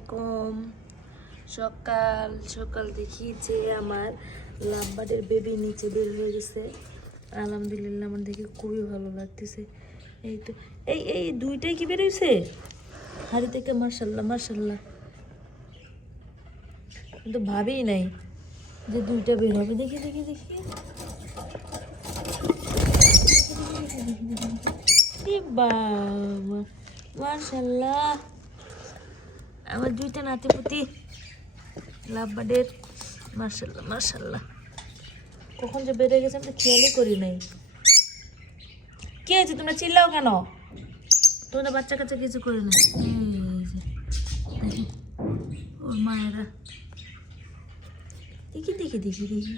আলাইকুম। সকাল সকাল দেখি যে আমার লাভবার্ডের বেবি নিচে বের হয়ে গেছে। আলহামদুলিল্লাহ আমার দেখে খুবই ভালো লাগতেছে। এই তো, এই এই দুইটাই কি বেরোইছে হাড়ি থেকে মার্শাল্লাহ মার্শাল্লাহ কিন্তু ভাবেই নাই যে দুইটা বের হবে। দেখি দেখি দেখি। বাবা মার্শাল্লাহ আমার দুইটা নাতি নাতিপুতি লাভবার্ডের মার্শাল্লাহ মার্শাল্লাহ কখন যে বেড়ে গেছে আমি খেয়ালই করি নাই। কে আছে তোমরা চিল্লাও কেন? তোমরা বাচ্চা কাচ্চা কিছু করে না। ওর মায়েরা। দেখি দেখি দেখি দেখি।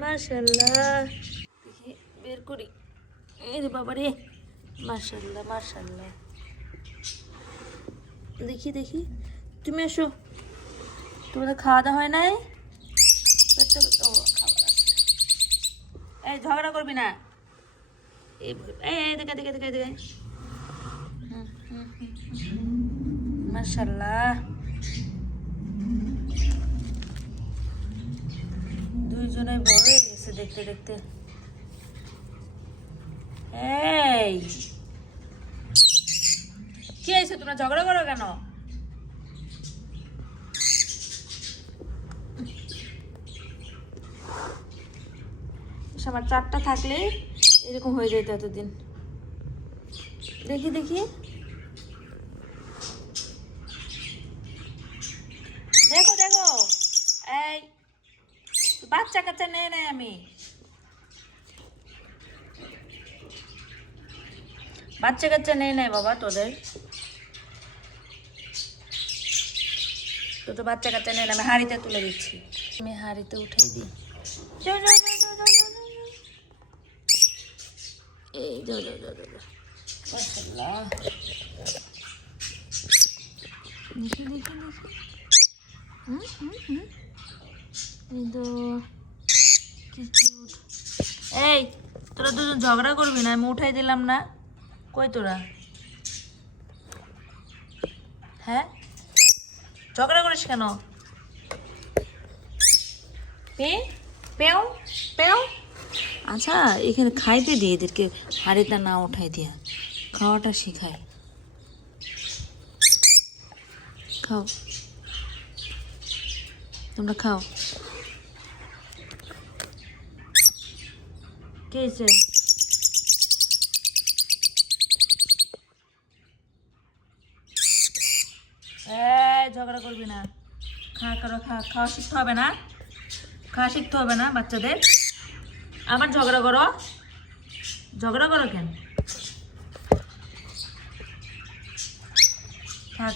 মার্শাল্লাহ দেখি, বের করি। এই রে বাবা রে মার্শাল্লাহ মার্শাল্লাহ দেখি দেখি। তুমি এসো। তোমাদের খাওয়া দাওয়া হয় নাই? ও, খাবার আছে। এই, ঝগড়া করবি না? এই এই দেখে দেখে দেখে দেখে। মার্শাল্লাহ দুইজনে বড় হয়ে দেখতে দেখতে। এই। কি হয়েছে? তোমরা ঝগড়া করো কেন? আমার চারটা থাকলে এরকম হয়ে যেত এতদিন। দেখি দেখি। দেখো দেখো। এই, বাচ্চা কাচ্চা নেই, নাই আমি। বাচ্চা কাচ্চা নেই, নাই বাবা তোদের। তো বাচ্চা কাচ্চা নেই আমি হাঁড়িতে তুলে দিচ্ছি। আমি হাঁড়িতে উঠাই দিই। এই যাও যাও যাও যাও যাও। মাশাআল্লাহ। দেখি দেখি দেখি। হুম হুম হুম। এই তো কি কিউট এই তোরা দুজন ঝগড়া করবি না? আমি উঠাই দিলাম না। কই তোরা? হ্যাঁ? ঝগড়া করিস কেন? পে পেও পেও। আচ্ছা এখানে খাইতে দিয়ে এদেরকে হাড়িটা না উঠাই দিয়া। খাওয়াটা শেখায় খাও। তোমরা খাও। কে ঝগড়া করবি না। খা, করো, খা। খাওয়া শিখতে হবে না? খাওয়া শিখতে হবে না বাচ্চাদের? আবার ঝগড়া করো। ঝগড়া করো কেন? থাক।